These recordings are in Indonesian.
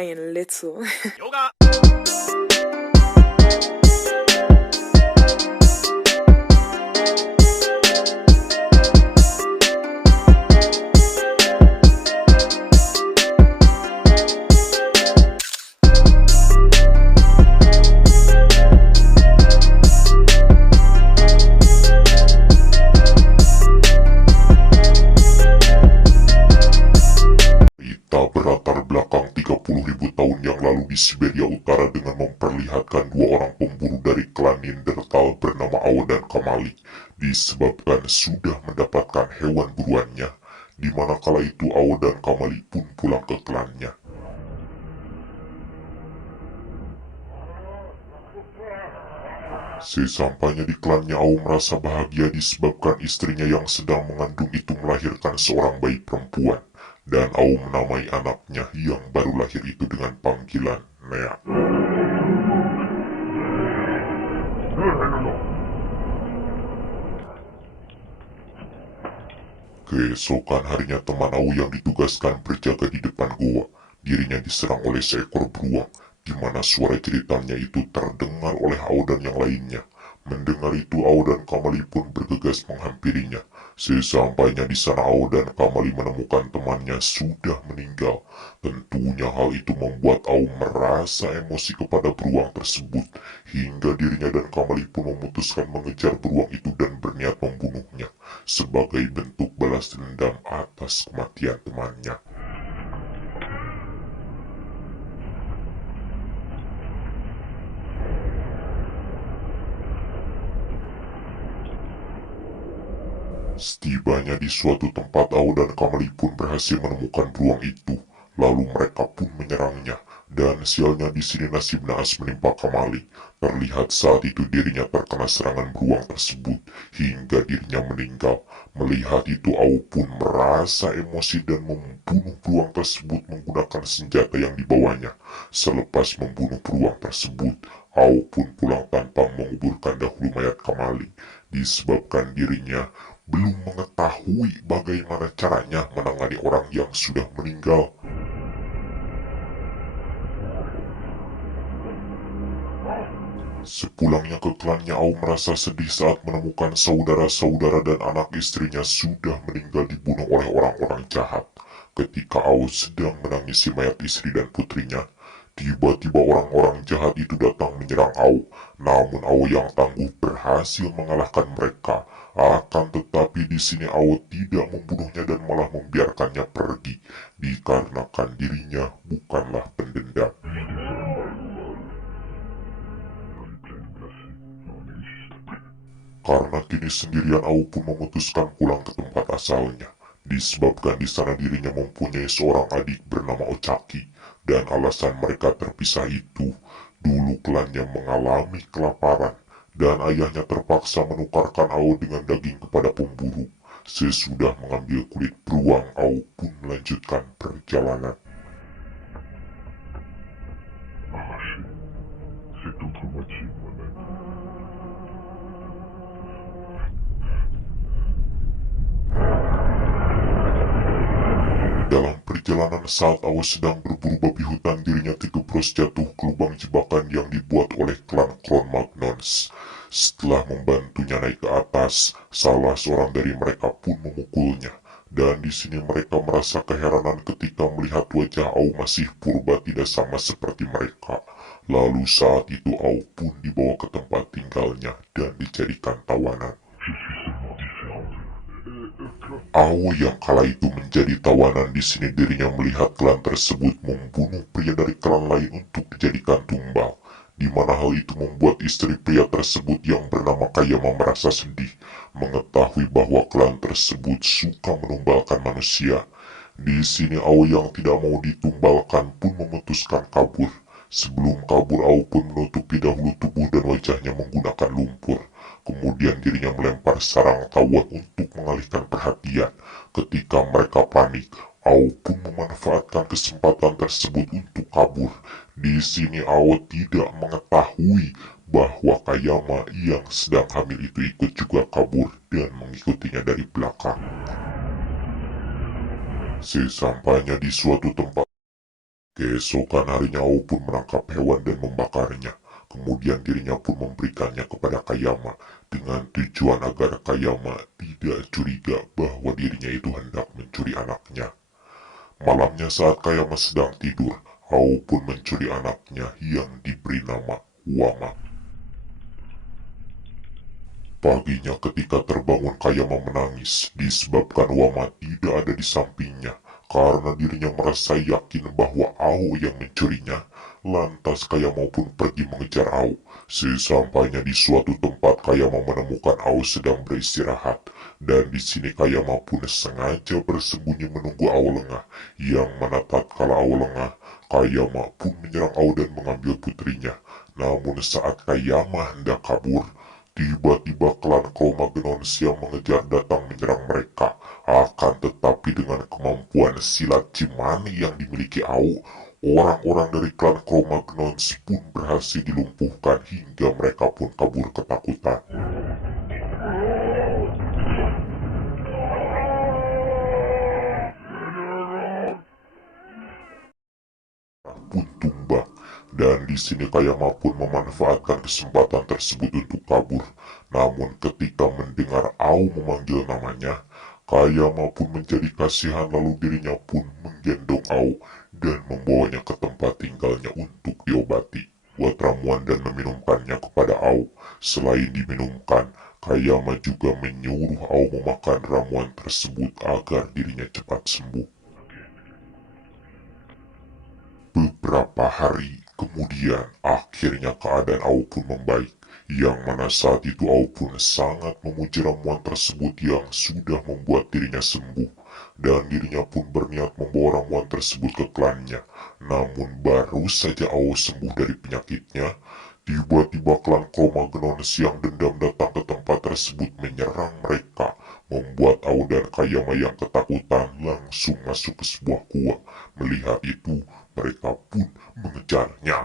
crying little. Yoga. Cerita berlatar belakang 30.000 tahun yang lalu di Siberia Utara dengan memperlihatkan dua orang pemburu dari klan Neanderthal bernama Awo dan Kamali disebabkan sudah mendapatkan hewan buruannya, di mana kala itu Awo dan Kamali pun pulang ke klannya. Sesampainya di klannya, Awo merasa bahagia disebabkan istrinya yang sedang mengandung itu melahirkan seorang bayi perempuan, dan Awo menamai anaknya yang baru lahir itu dengan panggilan Nea. Keesokan harinya teman Awo yang ditugaskan berjaga di depan goa, dirinya diserang oleh seekor beruang, di mana suara ceritanya itu terdengar oleh Awo dan yang lainnya. Mendengar itu, Awo dan Kamali pun bergegas menghampirinya. Sesampainya di sana, Awo dan Kamali menemukan temannya sudah meninggal. Tentunya hal itu membuat Awo merasa emosi kepada beruang tersebut, hingga dirinya dan Kamali pun memutuskan mengejar beruang itu dan berniat membunuhnya, sebagai bentuk balas dendam atas kematian temannya. Setibanya di suatu tempat, Awo dan Kamali pun berhasil menemukan beruang itu. Lalu mereka pun menyerangnya, dan sialnya di sini nasib naas menimpa Kamali. Terlihat saat itu dirinya terkena serangan beruang tersebut, hingga dirinya meninggal. Melihat itu, Awo pun merasa emosi dan membunuh beruang tersebut menggunakan senjata yang dibawanya. Selepas membunuh beruang tersebut, Awo pun pulang tanpa menguburkan dahulu mayat Kamali, disebabkan dirinya belum mengetahui bagaimana caranya menangani orang yang sudah meninggal. Sepulangnya ke klannya, Awo merasa sedih saat menemukan saudara-saudara dan anak istrinya sudah meninggal dibunuh oleh orang-orang jahat. Ketika Awo sedang menangisi mayat istri dan putrinya, tiba-tiba orang-orang jahat itu datang menyerang Awo. Namun Awo yang tangguh berhasil mengalahkan mereka. Akan tetapi di sini Awo tidak membunuhnya dan malah membiarkannya pergi, dikarenakan dirinya bukanlah pendendam. Karena kini sendirian, Awo pun memutuskan pulang ke tempat asalnya, disebabkan di sana dirinya mempunyai seorang adik bernama Ochaki, dan alasan mereka terpisah itu, dulu klannya mengalami kelaparan, dan ayahnya terpaksa menukarkan Awo dengan daging kepada pemburu. Sesudah mengambil kulit beruang, Awo pun melanjutkan perjalanan. Dalam perjalanan saat Awo sedang berburu babi hutan, dirinya tergebros jatuh ke lubang jebakan yang dibuat oleh klan Cro-Magnons. Setelah membantunya naik ke atas, salah seorang dari mereka pun memukulnya. Dan di sini mereka merasa keheranan ketika melihat wajah Awo masih purba tidak sama seperti mereka. Lalu saat itu Awo pun dibawa ke tempat tinggalnya dan dijadikan tawanan. Awo yang kala itu menjadi tawanan, di sini dirinya melihat klan tersebut membunuh pria dari klan lain untuk dijadikan tumbal, di mana hal itu membuat istri pria tersebut yang bernama Kayama merasa sedih mengetahui bahwa klan tersebut suka menumbalkan manusia. Di sini Awo yang tidak mau ditumbalkan pun memutuskan kabur. Sebelum kabur, Awo pun menutupi dahulu tubuh dan wajahnya menggunakan lumpur. Kemudian dirinya melempar sarang tawon untuk mengalihkan perhatian. Ketika mereka panik, Awo pun memanfaatkan kesempatan tersebut untuk kabur. Di sini Awo tidak mengetahui bahwa Kayama yang sedang hamil itu ikut juga kabur dan mengikutinya dari belakang. Sesampainya di suatu tempat, Keesokan harinya Ao pun menangkap hewan dan membakarnya. Kemudian dirinya pun memberikannya kepada Kayama dengan tujuan agar Kayama tidak curiga bahwa dirinya itu hendak mencuri anaknya. Malamnya saat Kayama sedang tidur, Ao pun mencuri anaknya yang diberi nama Wama. Paginya ketika terbangun Kayama menangis disebabkan Wama tidak ada di sampingnya karena dirinya merasa yakin bahwa Ao yang mencurinya. Lantas Kayama pun pergi mengejar Ao. Sesampainya di suatu tempat Kayama menemukan Ao sedang beristirahat dan di sini Kayama pun sengaja bersembunyi menunggu Ao lengah. Yang mana tatkala Ao lengah, Kayama pun menyerang Ao dan mengambil putrinya. Namun saat Kayama hendak kabur, tiba-tiba klan Cro-Magnon yang mengejar datang menyerang mereka. Akan tetapi dengan kemampuan silat Cimani yang dimiliki Ao, orang-orang dari klan Cro-Magnon pun berhasil dilumpuhkan hingga mereka pun kabur ketakutan. Pun tumbang dan di sini Kayama pun memanfaatkan kesempatan tersebut untuk kabur. Namun ketika mendengar Ao memanggil namanya, Kayama pun menjadi kasihan lalu dirinya pun menggendong Ao dan membawanya ke tempat tinggalnya untuk diobati. Buat ramuan dan meminumkannya kepada Ao. Selain diminumkan, Kayama juga menyuruh Ao memakan ramuan tersebut agar dirinya cepat sembuh. Beberapa hari kemudian, akhirnya keadaan Ao pun membaik, yang mana saat itu Ao pun sangat memuji ramuan tersebut yang sudah membuat dirinya sembuh, dan dirinya pun berniat membawa ramuan tersebut ke klannya. Namun baru saja Ao sembuh dari penyakitnya, tiba-tiba klan Cro-Magnon yang dendam datang ke tempat tersebut menyerang mereka, membuat Ao dan Kayama yang ketakutan langsung masuk ke sebuah gua. Melihat itu, mereka pun mengejarnya.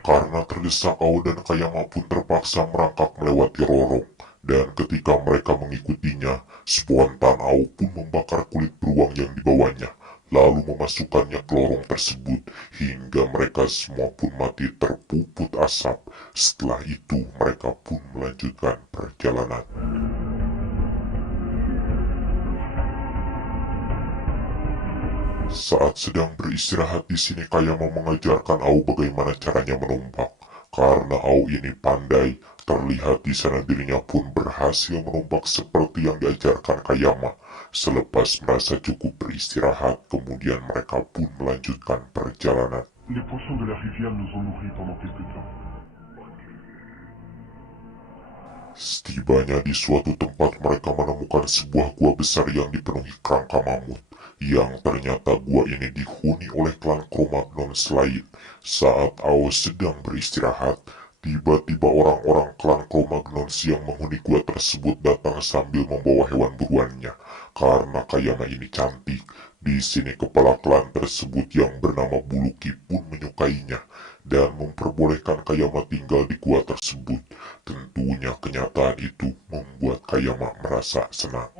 Karena terdesak, Ao dan Kayama pun terpaksa merangkak melewati lorong. Dan ketika mereka mengikutinya, spontan Ao pun membakar kulit beruang yang dibawanya, lalu memasukkannya ke lorong tersebut, hingga mereka semua pun mati terpuput asap. Setelah itu, mereka pun melanjutkan perjalanan. Saat sedang beristirahat di sini, Kayama mengajarkan Ao bagaimana caranya menumpak. Karena Ao ini pandai, terlihat di sana dirinya pun berhasil menumpak seperti yang diajarkan Kayama. Selepas merasa cukup beristirahat, kemudian mereka pun melanjutkan perjalanan. Les poissons de la rivière nous ont nourris pendant quelque temps. Setibanya di suatu tempat, mereka menemukan sebuah gua besar yang dipenuhi kerangka mamut, yang ternyata gua ini dihuni oleh klan Cro-Magnon lain. Saat Ao sedang beristirahat, tiba-tiba orang-orang klan Cro-Magnon yang menghuni gua tersebut datang sambil membawa hewan buruannya. Karena Kayama ini cantik, di sini kepala klan tersebut yang bernama Buluki pun menyukainya dan memperbolehkan Kayama tinggal di gua tersebut. Tentunya kenyataan itu membuat Kayama merasa senang.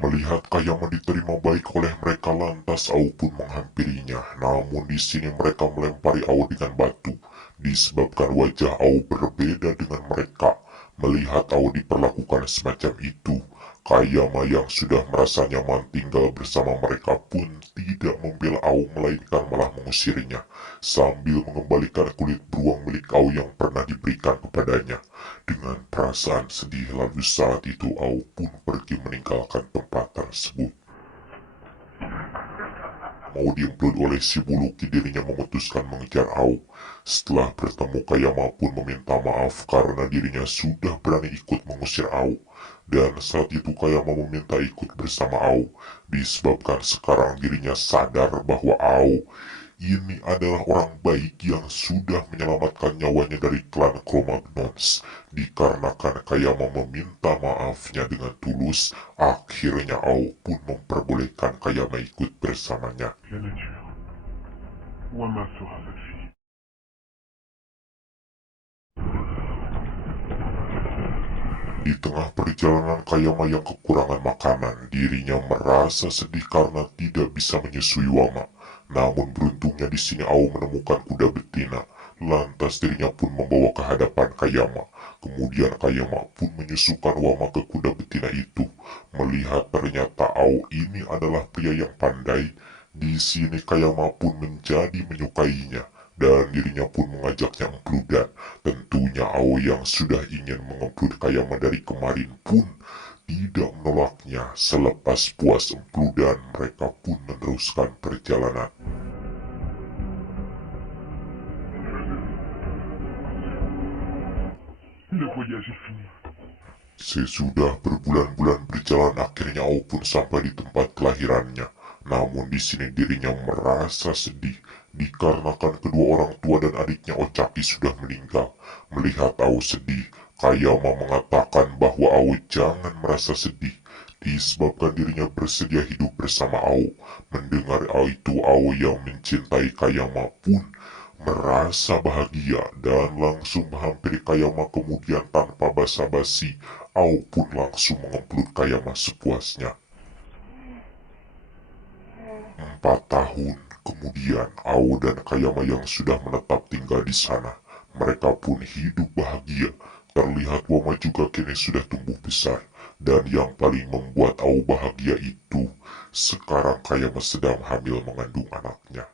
Melihat Kayama diterima baik oleh mereka, lantas Ao pun menghampirinya. Namun di sini mereka melempari Ao dengan batu, disebabkan wajah Ao berbeda dengan mereka. Melihat Ao diperlakukan semacam itu, Kayama yang sudah merasa nyaman tinggal bersama mereka pun tidak membela Ao, melainkan malah mengusirnya, sambil mengembalikan kulit beruang milik Ao yang pernah diberikan kepadanya. Dengan perasaan sedih, lalu saat itu Ao pun pergi meninggalkan tempat tersebut. Mau diemplot oleh si Buluki, dirinya memutuskan mengejar Ao. Setelah bertemu, Kayama pun meminta maaf karena dirinya sudah berani ikut mengusir Ao. Dan saat itu Kayama meminta ikut bersama Ao, disebabkan sekarang dirinya sadar bahwa Ao ini adalah orang baik yang sudah menyelamatkan nyawanya dari klan Cro-Magnon. Dikarenakan Kayama meminta maafnya dengan tulus, akhirnya Ao pun memperbolehkan Kayama ikut bersamanya. La nature. Wama sera votre fille. Di tengah perjalanan Kayama yang kekurangan makanan, dirinya merasa sedih karena tidak bisa menyusui Wama. Namun beruntungnya di sini Ao menemukan kuda betina. Lantas dirinya pun membawa ke hadapan Kayama. Kemudian Kayama pun menyusukan Wama ke kuda betina itu. Melihat ternyata Ao ini adalah pria yang pandai, di sini Kayama pun menjadi menyukainya. Dan dirinya pun mengajaknya empludan. Tentunya Ao yang sudah ingin mengemplud Kayama dari kemarin pun tidak menolaknya. Selepas puas empludan, mereka pun meneruskan perjalanan. Le voyage est fini. Sesudah berbulan-bulan berjalan, akhirnya Ao pun sampai di tempat kelahirannya. Namun di sini dirinya merasa sedih dikarenakan kedua orang tua dan adiknya Ochaki sudah meninggal. Melihat Ao sedih, Kayama mengatakan bahwa Ao jangan merasa sedih disebabkan dirinya bersedia hidup bersama Ao. Mendengar itu, Ao yang mencintai Kayama pun merasa bahagia dan langsung menghampiri Kayama, kemudian tanpa basa-basi Ao pun langsung mengemplud Kayama sepuasnya. 4 tahun kemudian, Ao dan Kayama yang sudah menetap tinggal di sana. Mereka pun hidup bahagia. Terlihat Wama juga kini sudah tumbuh besar. Dan yang paling membuat Ao bahagia itu, sekarang Kayama sedang hamil mengandung anaknya.